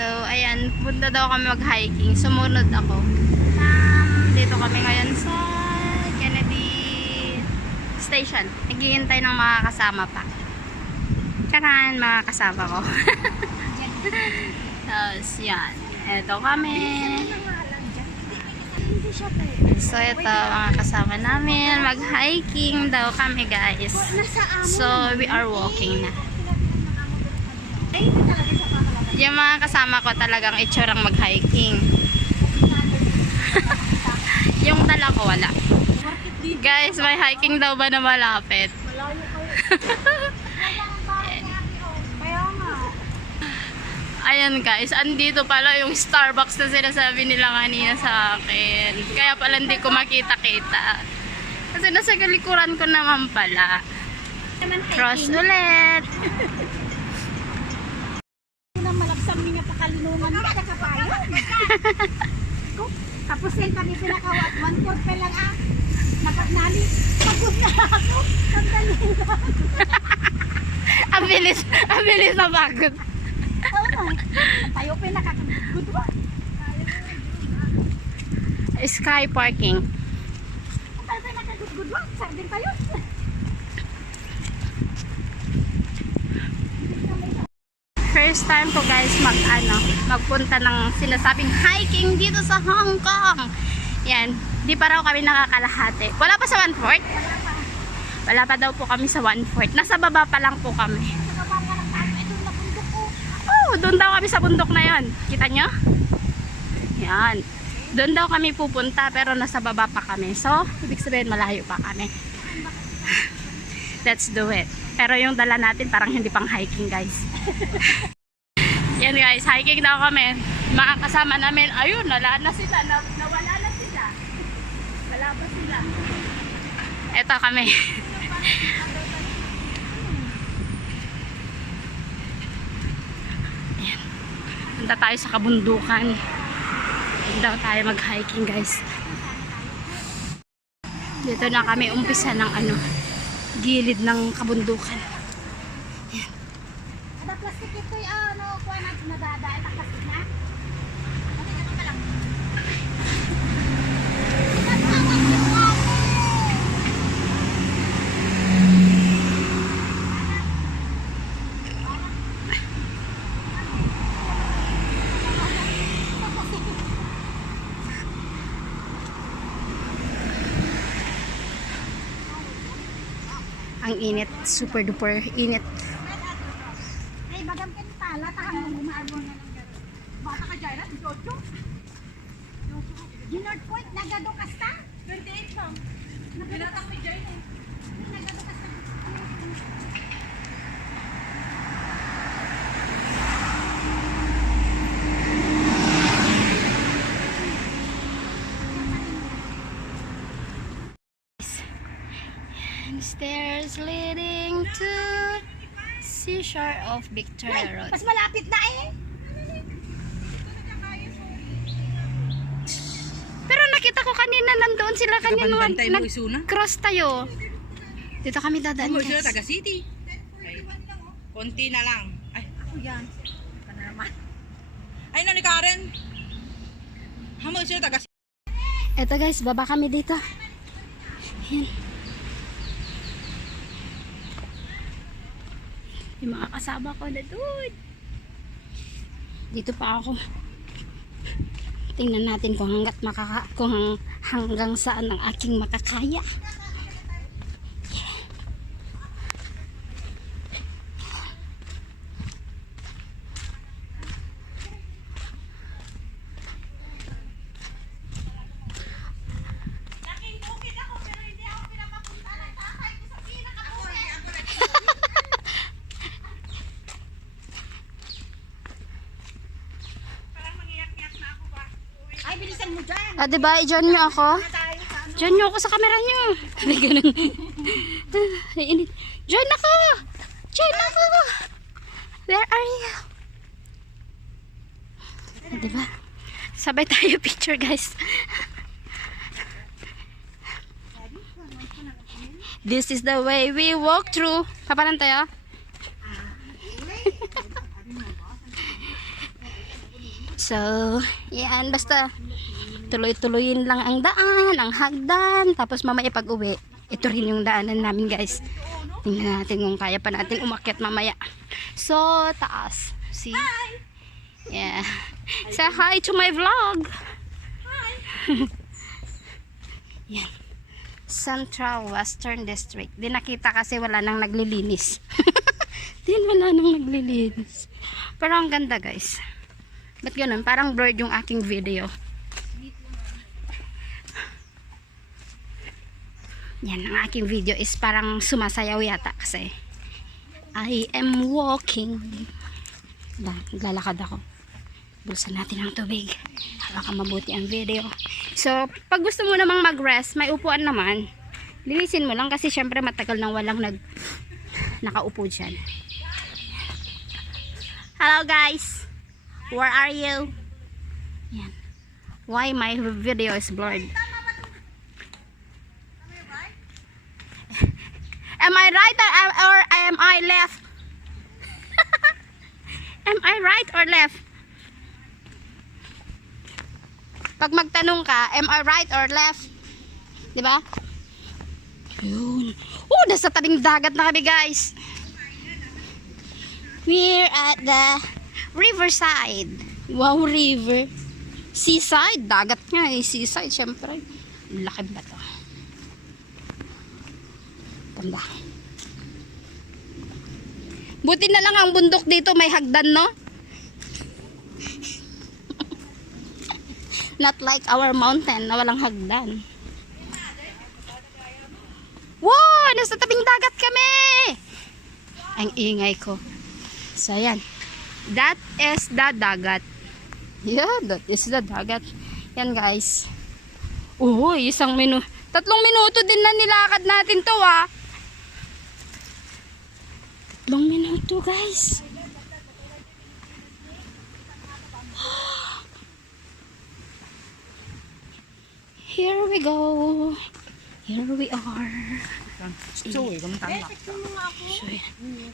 Hello, ayan, punta daw kami mag-hiking. Sumunod ako. Dito kami ngayon sa Kennedy Station. Naghihintay ng mga kasama pa. Karan, mga kasama ko. Tapos, yan. Ito kami. So, ito, mga kasama namin. Mag-hiking daw kami, guys. So, we are walking na. Yung mga kasama ko talagang itsurang mag-hiking. Yung dala ko wala. Guys, may hiking daw ba na malapit? Ayan guys, andito pala yung Starbucks na sinasabi nila kanina sa akin. Kaya pala hindi ko makita-kita. Kasi nasa likuran ko naman pala. Cross ulit. Malapsang niya pakalinungan niya sa kapayan. Tapos yan kami pinakawat 1/4 pa lang napagnali. Pagod na ako. Ang galing lang. Ang bilis na pagod. Tayo pa nakakagod ba? Sky parking. Tayo pa nakakagod ba? Sardin tayo. First time ko guys magpunta ng sinasabing hiking dito sa Hong Kong. Yan, di pa raw kami nakakalahati. Wala pa sa 1/4? Wala pa daw po kami sa 1/4. Nasa baba pa lang po kami. Oh, doon daw kami sa bundok na yon. Kita nyo? Yan. Doon daw kami pupunta pero nasa baba pa kami. So, ibig sabihin malayo pa kami. Let's do it. Pero yung dala natin parang hindi pang hiking guys. Yan guys, hiking daw kami. Mga kasama namin, ayun, nawala na sila. Wala pa sila. Eto kami. Ayan. Punta tayo sa kabundukan. Daw tayo mag-hiking guys. Dito na kami umpisa ng gilid ng kabundukan. Ada plastik ito kuha natin nadadaan ang plastik na. Ang init, super duper init. Ay, bagam ka pala, tahang gumaagaw na ng gano'n. Bata ka dyan, Jojo? Ginord Point, nagado ka sa? 28 lang. Nagado ka sa dyan eh. Nagado ka sa... Stairs leading to seashore of Victoria Road. Mas malapit na eh. Pero nakita ko kanina nandoon sila kanina nag-cross tayo. Dito kami dadaan Mo sila guys. taga city. Ay, konti na lang. Ay, Ako yan. Ka na naman. ay na ni Karen. Hamo sila taga city. Eto guys, baba kami dito. Yan. Yung mga kasama ko na doon. Dito pa ako. Tingnan natin kung hanggang saan ang aking makakaya. Ay, bilisan mo dyan. Ah, diba? I-join nyo ako. Join nyo ako sa camera nyo. Sabi ganun. Ay, init. Join ako! Join ako! Where are you? Ah, diba? Sabay tayo picture guys. This is the way we walk through. Papalan tayo? So, yan, basta tuloy-tuloyin lang ang daan, ang hagdan, tapos mamaya pag uwi, ito rin yung daanan namin guys. Tingnan natin kung kaya pa natin umakyat mamaya. So, taas. See? Yeah. Say hi to my vlog. Hi. Yan. Central Western District. Di nakita kasi wala nang naglilinis. Wala nang naglilinis. Pero ang ganda guys. Ba't ganun? Parang blurred yung aking video. Yan, ang aking video is parang sumasayaw yata kasi I am walking. Naglalakad ako. Bulsan natin ang tubig. Baka mabuti ang video. So, pag gusto mo namang mag-rest, may upuan naman. Linisin mo lang kasi syempre matagal nang walang nakaupo dyan. Hello guys! Where are you? Yan. Why my video is blurred? Am I right or am I left? Am I right or left? Pag magtanong ka, am I right or left? Diba? Yun. Oh, nasa tabing dagat na kami guys. We're at the riverside. Wow, river. Seaside. Dagat nga eh. Seaside, syempre. Laki ba to? Ganda. Buti na lang ang bundok dito may hagdan, no? Not like our mountain na walang hagdan. Wow! Nasa tabing dagat kami! Ang ingay ko. So, yan. That is the dagat. Yeah, that is the dagat. Yan, guys. Uy, 3 minuto din na nilakad natin to, ah. 3 minuto, guys. Here we go. Here we are.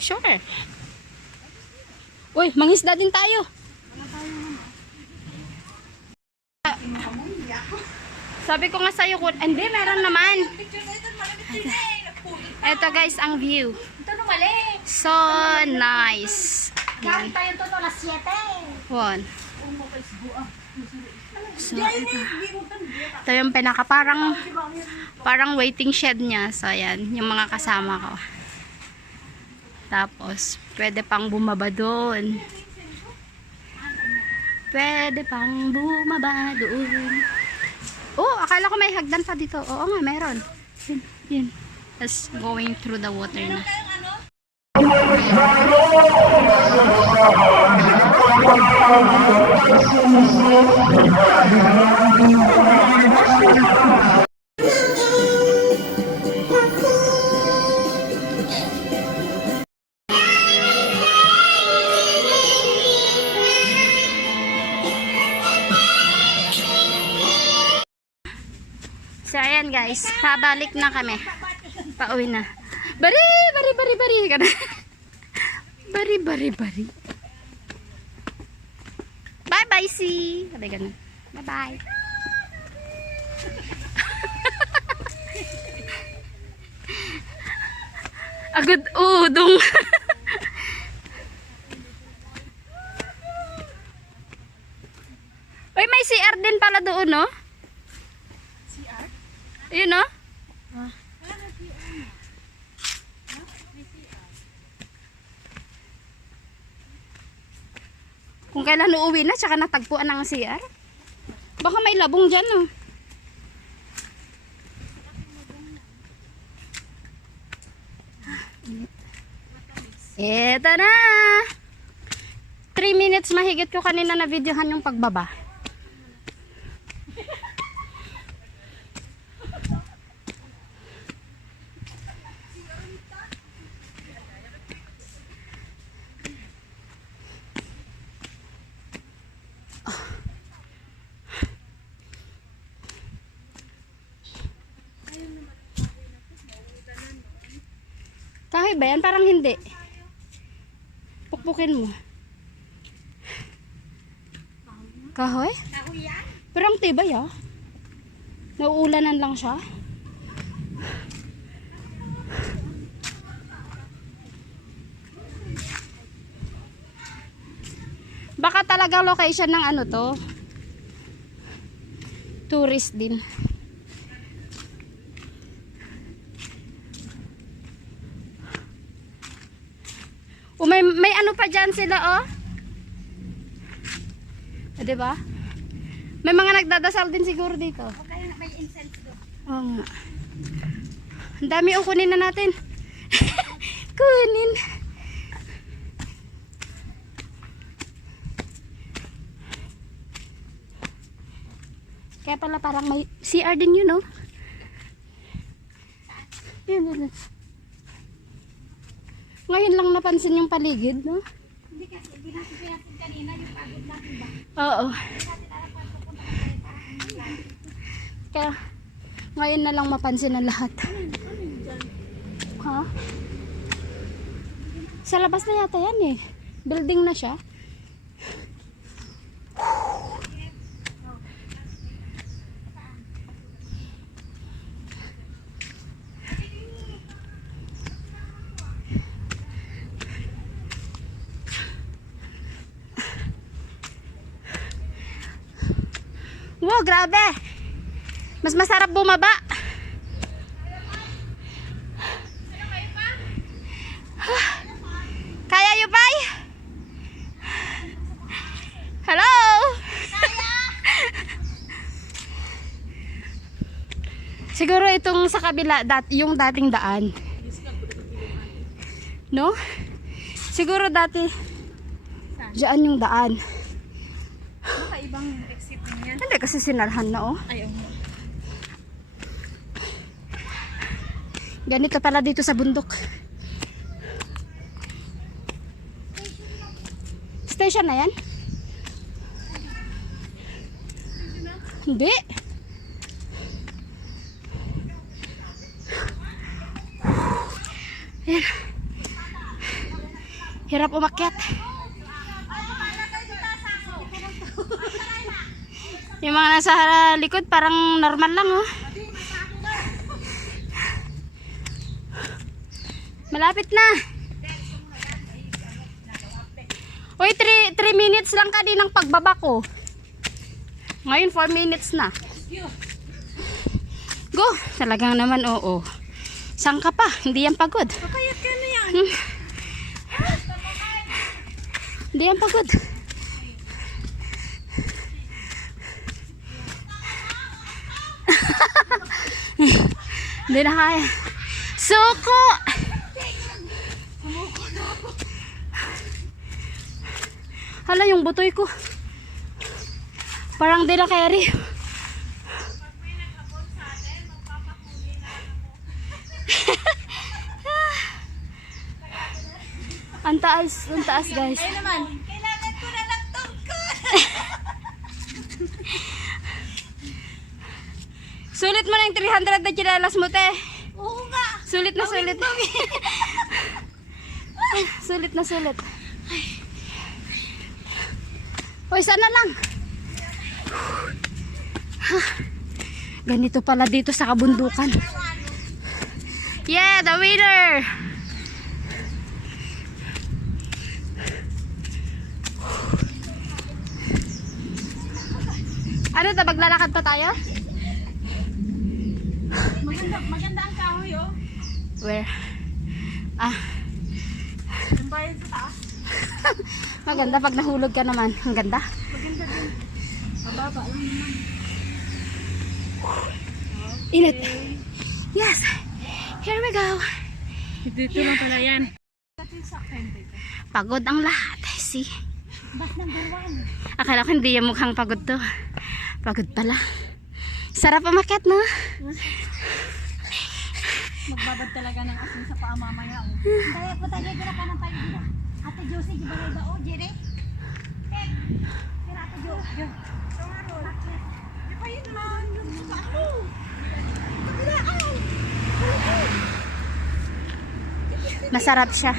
Sure. Uy, mangisda din tayo. Sabi ko nga sa'yo, hindi, meron naman. Ito guys, ang view. So nice. Yan. One. So, ito yung pinaka parang waiting shed niya. So, ayan, yung mga kasama ko. Tapos, pwede pang bumaba doon. Pwede pang bumaba doon. Oh, akala ko may hagdan pa dito. Oo nga, meron. Yun. Tapos, going through the water na. So, ayan guys. Pabalik na kami. Pauwi na. Bari. Bari. Bye-bye, see. Sabi ganun. Bye-bye. Agad udong. Uy, may CR din pala doon, no? CR? Ayun, no? Kung kailan uuwi na, tsaka natagpuan ng CR. Baka may labong dyan, no? Eto na! 3 minutes mahigit ko kanina na videohan yung pagbaba. Kahoy ba yan? Parang hindi. Pukpukin mo. Kahoy? Kahoy yan. Pero ang tibay ah. Nauulanan lang siya. Baka talagang location ng ano to. Tourist din. O may ano pa dyan sila oh. Ah, diba? May mga nagdadasal din siguro dito. O kaya may incense doon. Oo nga. Ang dami oh, kunin na natin. Kunin. Kaya pala parang may CR din yun, no? Yun. Ngayon lang napansin yung paligid, no? Hindi kasi, hindi natin pinasin kanina yung pagod natin ba? Oo. Hindi natin alam kung pupunta ka tayo para Kaya ngayon na lang mapansin ang lahat. Ha? Sa labas na yata yan eh. Building na siya. Wow, grabe. Mas masarap bumaba. Kaya you, Pai? Hello? Siguro itong sa kabila, yung dating daan. No? Siguro dati, diyan yung daan. Baka ibang exit na yan. Hindi kasi sinarhan na oh. Ayaw mo. Ganito pala dito sa bundok. Station na yan? Hindi. Ayan. Hirap umakyat. Yung mga nasa likod parang normal lang oh. Malapit na. Uy, 3 minutes lang kaninang pagbaba ko. Ngayon 4 minutes na. Go. Talagang naman oo. Saan ka pa? Hindi yan pagod. Pakayat ka na yan. Hindi yan pagod. Hindi na kaya. Suko! Hala, yung butoy ko. Parang di na carry. Ang taas guys. Ayun naman. Kailangan ko na lang tungkol. Sulit mo na yung 300 na chinelas mo, te. Oo nga. Sulit na sulit. Sulit na sulit. Hoy, sana lang. Ganito pala dito sa kabundukan. Yeah, the winner. Ano to, maglalakad pa tayo? Maganda ang kahoy, oh. Where? Ah, Yung bayan sa taas. maganda pag nahulog ka naman. Ang ganda. Maganda din. Mababa lang naman. Init. Yes. Here we go. Dito lang pala yan. Pagod ang lahat. See? Bas number 1. Akala ko hindi yung mukhang pagod to. Pagod pala. Sarap umakyat, no? Magbabad talaga ng asin sa paa mamaya, oh. Kaya po tayo ginapanan tayo dito. Ate Josie, di ba rin ba? O, Jere? Ted! Kira Ate Jo. Jo. Di pa yun naman. Ano? Masarap siya.